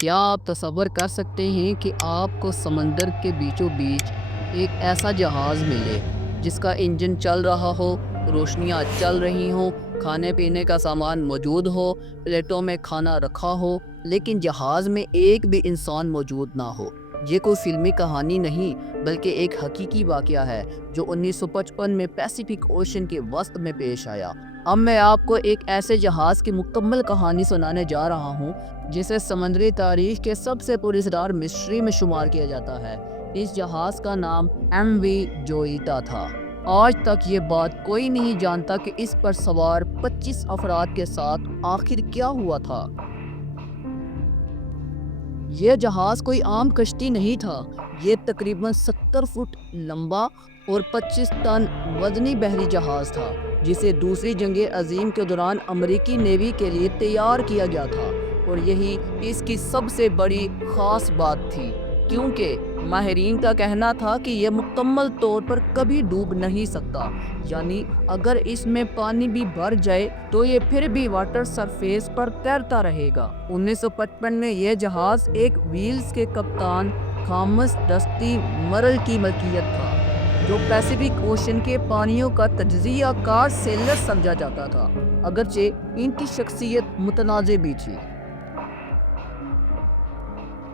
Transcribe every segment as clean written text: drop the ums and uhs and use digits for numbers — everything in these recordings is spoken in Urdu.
کیا آپ تصور کر سکتے ہیں کہ آپ کو سمندر کے بیچوں بیچ ایک ایسا جہاز ملے جس کا انجن چل رہا ہو، روشنیاں چل رہی ہوں، کھانے پینے کا سامان موجود ہو، پلیٹوں میں کھانا رکھا ہو، لیکن جہاز میں ایک بھی انسان موجود نہ ہو؟ یہ کوئی فلمی کہانی نہیں بلکہ ایک حقیقی واقعہ ہے جو 1955 میں پیسیفک اوشن کے وسط میں پیش آیا۔ اب میں آپ کو ایک ایسے جہاز کی مکمل کہانی سنانے جا رہا ہوں جسے سمندری تاریخ کے سب سے پراسرار مسٹری میں شمار کیا جاتا ہے۔ اس جہاز کا نام ایم وی جوئیٹا تھا۔ آج تک یہ بات کوئی نہیں جانتا کہ اس پر سوار 25 افراد کے ساتھ آخر کیا ہوا تھا۔ یہ جہاز کوئی عام کشتی نہیں تھا، یہ تقریباً 70 فٹ لمبا اور 25 ٹن وزنی بحری جہاز تھا جسے دوسری جنگ عظیم کے دوران امریکی نیوی کے لیے تیار کیا گیا تھا، اور یہی اس کی سب سے بڑی خاص بات تھی کیونکہ ماہرین کا کہنا تھا کہ یہ مکمل طور پر کبھی ڈوب نہیں سکتا، یعنی اگر اس میں پانی بھی بھر جائے تو یہ پھر بھی واٹر سرفیس پر تیرتا رہے گا۔ 1955 میں یہ جہاز ایک ویلز کے کپتان تھامس ڈسٹی مرل کی ملکیت تھا، جو پیسیفک اوشن کے پانیوں کا تجزیہ کار سیلر سمجھا جاتا تھا، اگرچہ ان کی شخصیت متنازع بھی تھی۔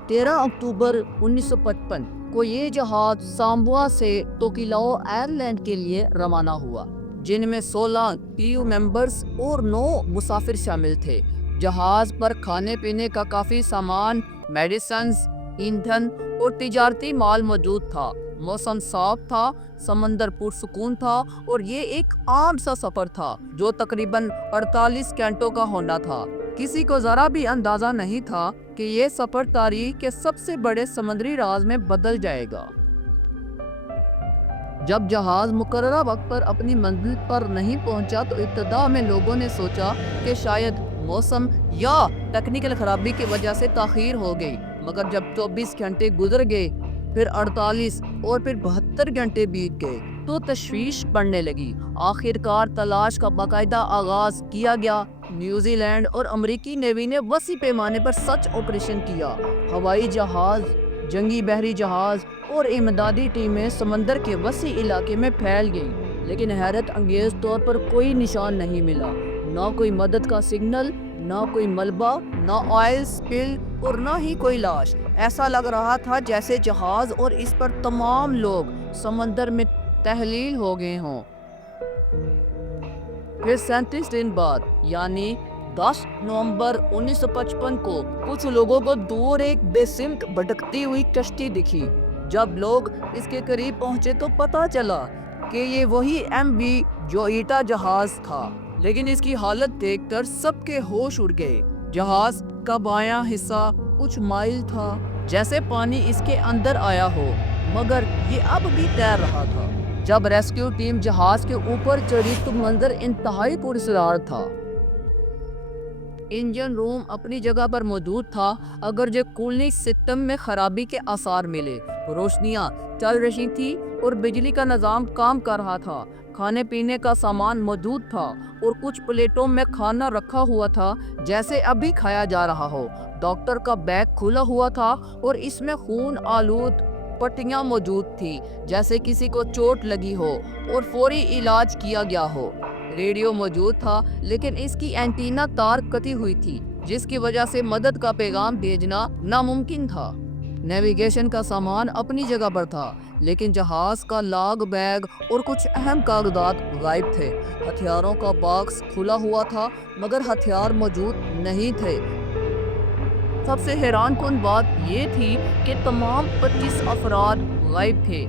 13 اکتوبر 1955 کو یہ جہاز سامبوا سے توکیلاؤ آئرلینڈ کے لیے روانہ ہوا، جن میں 16 کریو ممبرز اور 9 مسافر شامل تھے۔ جہاز پر کھانے پینے کا کافی سامان، میڈیسنز، ایندھن اور تجارتی مال موجود تھا۔ موسم صاف تھا، سمندر پرسکون تھا، اور یہ ایک عام سا سفر تھا جو تقریباً 48 گھنٹوں کا ہونا تھا۔ کسی کو ذرا بھی اندازہ نہیں تھا کہ یہ سفر تاریخ کے سب سے بڑے سمندری راز میں بدل جائے گا۔ جب جہاز مقررہ وقت پر اپنی منزل پر نہیں پہنچا تو ابتدا میں لوگوں نے سوچا کہ شاید موسم یا ٹیکنیکل خرابی کی وجہ سے تاخیر ہو گئی، مگر جب 24 گھنٹے گزر گئے، پھر 48 اور پھر 72 گھنٹے بیت گئے تو تشویش بڑھنے لگی۔ آخرکار تلاش کا باقاعدہ آغاز کیا گیا۔ نیوزی لینڈ اور امریکی نیوی نے وسیع پیمانے پر سرچ آپریشن کیا۔ ہوائی جہاز، جنگی بحری جہاز اور امدادی ٹیمیں سمندر کے وسیع علاقے میں پھیل گئیں، لیکن حیرت انگیز طور پر کوئی نشان نہیں ملا، نہ کوئی مدد کا سگنل، نہ کوئی ملبہ، نہ آئل سپل اور نہ ہی کوئی لاش۔ ایسا لگ رہا تھا جیسے جہاز اور اس پر تمام لوگ سمندر میں تحلیل ہو گئے ہوں۔ پھر 37 دن بعد یعنی 10 نومبر 1955 کو کچھ لوگوں کو دور ایک بے سمت بھٹکتی ہوئی کشتی دکھی۔ جب لوگ اس کے قریب پہنچے تو پتہ چلا کہ یہ وہی ایم وی جوئیٹا جہاز تھا، لیکن اس کی حالت دیکھ کر سب کے ہوش اڑ گئے۔ جہاز کا بایاں حصہ کچھ مائل تھا، جیسے پانی اس کے اندر آیا ہو، مگر یہ اب بھی تیر رہا تھا۔ جب ریسکیو ٹیم جہاز کے اوپر چڑھی تو منظر انتہائی پراسرار تھا۔ انجن روم اپنی جگہ پر موجود تھا، اگرچہ کولنگ سسٹم میں خرابی کے آثار ملے۔ روشنیاں چل رہی تھی اور بجلی کا نظام کام کر رہا تھا۔ کھانے پینے کا سامان موجود تھا اور کچھ پلیٹوں میں کھانا رکھا ہوا تھا جیسے ابھی کھایا جا رہا ہو۔ ڈاکٹر کا بیگ کھلا ہوا تھا اور اس میں خون آلود پٹیاں موجود تھی جیسے کسی کو چوٹ لگی ہو اور فوری علاج کیا گیا ہو۔ ریڈیو موجود تھا لیکن اس کی اینٹینا تار کٹی ہوئی تھی جس کی وجہ سے مدد کا پیغام بھیجنا ناممکن تھا۔ نیویگیشن کا سامان اپنی جگہ پر تھا لیکن جہاز کا لاگ بیگ اور کچھ اہم کاغذات غائب تھے۔ ہتھیاروں کا باکس کھلا ہوا تھا مگر ہتھیار موجود نہیں تھے۔ سب سے حیران کن بات یہ تھی کہ تمام 25 افراد غائب تھے۔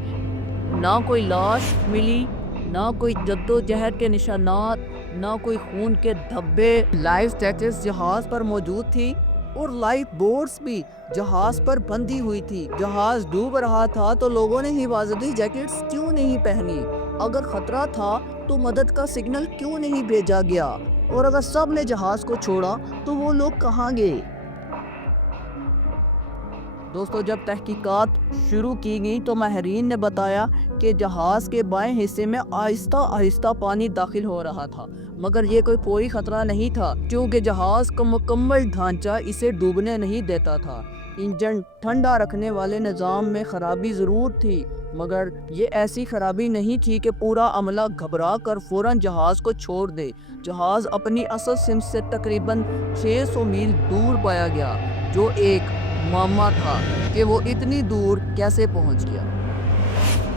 نہ کوئی لاش ملی، نہ کوئی جدوجہد کے نشانات، نہ کوئی خون کے دھبے۔ لائف جیکٹس جہاز پر موجود تھی اور لائف بورڈز بھی جہاز پر بندھی ہوئی تھی۔ جہاز ڈوب رہا تھا تو لوگوں نے حفاظتی جیکٹس کیوں نہیں پہنی؟ اگر خطرہ تھا تو مدد کا سگنل کیوں نہیں بھیجا گیا؟ اور اگر سب نے جہاز کو چھوڑا تو وہ لوگ کہاں گئے؟ دوستو جب تحقیقات شروع کی گئی تو ماہرین نے بتایا کہ جہاز کے بائیں حصے میں آہستہ آہستہ پانی داخل ہو رہا تھا، مگر یہ کوئی خطرہ نہیں تھا کیونکہ جہاز کا مکمل ڈھانچہ اسے ڈوبنے نہیں دیتا تھا۔ انجن ٹھنڈا رکھنے والے نظام میں خرابی ضرور تھی، مگر یہ ایسی خرابی نہیں تھی کہ پورا عملہ گھبرا کر فوراً جہاز کو چھوڑ دے۔ جہاز اپنی اصل سمت سے تقریباً 600 میل دور پایا گیا، جو ایک معمہ تھا کہ وہ اتنی دور کیسے پہنچ گیا۔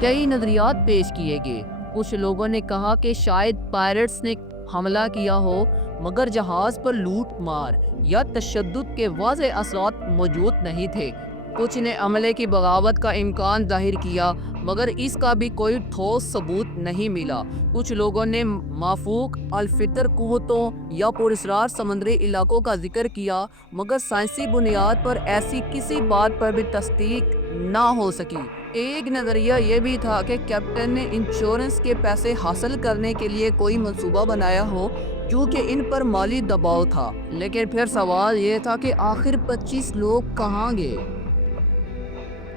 کئی نظریات پیش کیے گئے۔ کچھ لوگوں نے کہا کہ شاید پائرٹس نے حملہ کیا ہو، مگر جہاز پر لوٹ مار یا تشدد کے واضح اثرات موجود نہیں تھے۔ کچھ نے عملے کی بغاوت کا امکان ظاہر کیا، مگر اس کا بھی کوئی ٹھوس ثبوت نہیں ملا۔ کچھ لوگوں نے مافوق الفطر قوتوں یا پراسرار سمندری علاقوں کا ذکر کیا، مگر سائنسی بنیاد پر ایسی کسی بات پر بھی تصدیق نہ ہو سکی۔ ایک نظریہ یہ بھی تھا کہ کیپٹن نے انشورنس کے پیسے حاصل کرنے کے لیے کوئی منصوبہ بنایا ہو، کیونکہ ان پر مالی دباؤ تھا۔ لیکن پھر سوال یہ تھا کہ آخر 25 لوگ کہاں گئے؟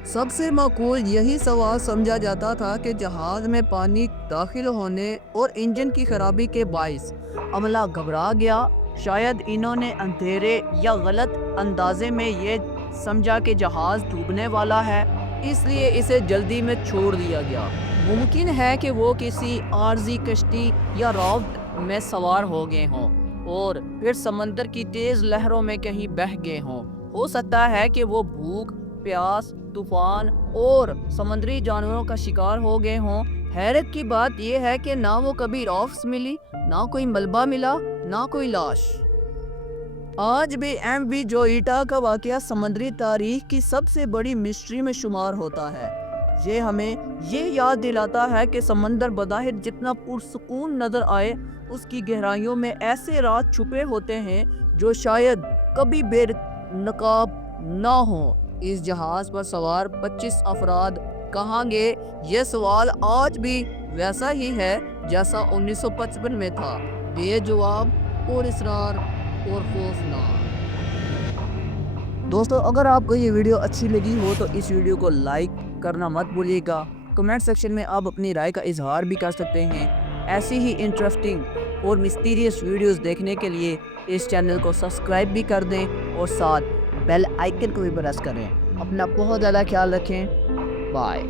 سب سے معقول یہی سوال سمجھا جاتا تھا کہ جہاز میں پانی داخل ہونے اور انجن کی خرابی کے باعث عملہ گھبرا گیا۔ شاید انہوں نے اندھیرے یا غلط اندازے میں یہ سمجھا کہ جہاز ڈوبنے والا ہے، اس لیے اسے جلدی میں چھوڑ دیا گیا۔ ممکن ہے کہ وہ کسی عارضی کشتی یا رافٹ میں سوار ہو گئے ہوں اور پھر سمندر کی تیز لہروں میں کہیں بہہ گئے ہوں۔ ہو سکتا ہے کہ وہ بھوک، پیاس، طوفان اور سمندری جانوروں کا شکار ہو گئے ہوں۔ حیرت کی بات یہ ہے کہ نہ وہ کبھی رافٹس ملی، نہ کوئی ملبہ ملا، نہ کوئی لاش۔ آج بھی ایم وی جوئیٹا کا واقعہ سمندری تاریخ کی سب سے بڑی مسٹری میں شمار ہوتا ہے۔ یہ ہمیں یہ یاد دلاتا ہے کہ سمندر بظاہر جتنا پرسکون نظر آئے، اس کی گہرائیوں میں ایسے راز چھپے ہوتے ہیں جو شاید کبھی بے نقاب نہ ہوں۔ اس جہاز پر سوار 25 افراد کہاں گئے؟ یہ سوال آج بھی ویسا ہی ہے جیسا 1955 میں تھا، بے جواب اور اسرار اور خوفناک۔ دوستو اگر آپ کو یہ ویڈیو اچھی لگی ہو تو اس ویڈیو کو لائک کرنا مت بھولیے گا۔ کمنٹ سیکشن میں آپ اپنی رائے کا اظہار بھی کر سکتے ہیں۔ ایسی ہی انٹرسٹنگ اور مسٹیریس ویڈیوز دیکھنے کے لیے اس چینل کو سبسکرائب بھی کر دیں اور ساتھ بیل آئیکن کو بھی پریس کریں۔ اپنا بہت زیادہ خیال رکھیں۔ بائے۔